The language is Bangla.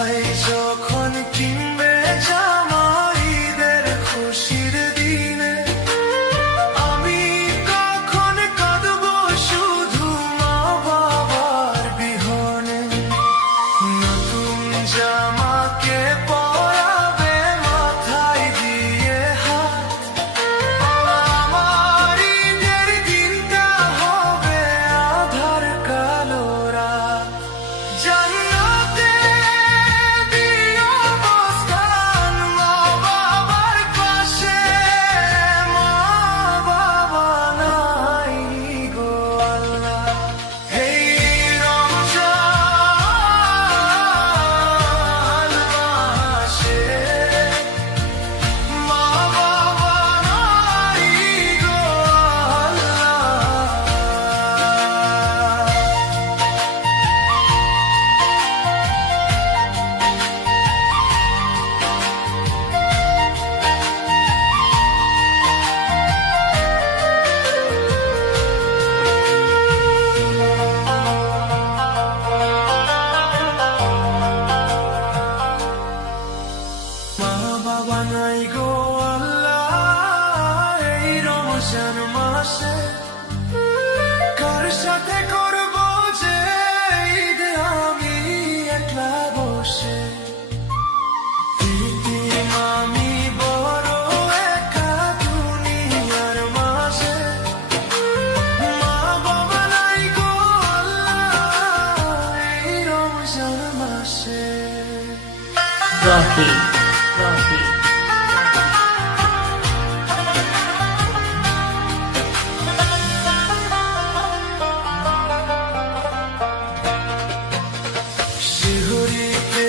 ভাই যখন কিনবে জামা ঈদের খুশির দিনে, আমি কখন কাঁদবো শুধু মা বাবার বিহনে। নতুন জামাকে পরাবে মাথায় দিয়ে হাত, আমার ঈদের দিনটা হবে আঁধার কালো রাত। জান্নাতে দিও বস্তান মা বাবার পাশে, মা বাবা নাই গো আল্লাহ। এই রমজান মাসে মা বাবা নাই গো মা বাবা নাই গো আল্লাহ। এই রমজান মাসে কার সাথে করবো যে ঈদ আমি একলা বসে। আমি বড় একা দুনিয়ার মাঝে, মা বাবা নাই গো আল্লাহ এই রমজান মাসে। রফি রফি শিহরিতে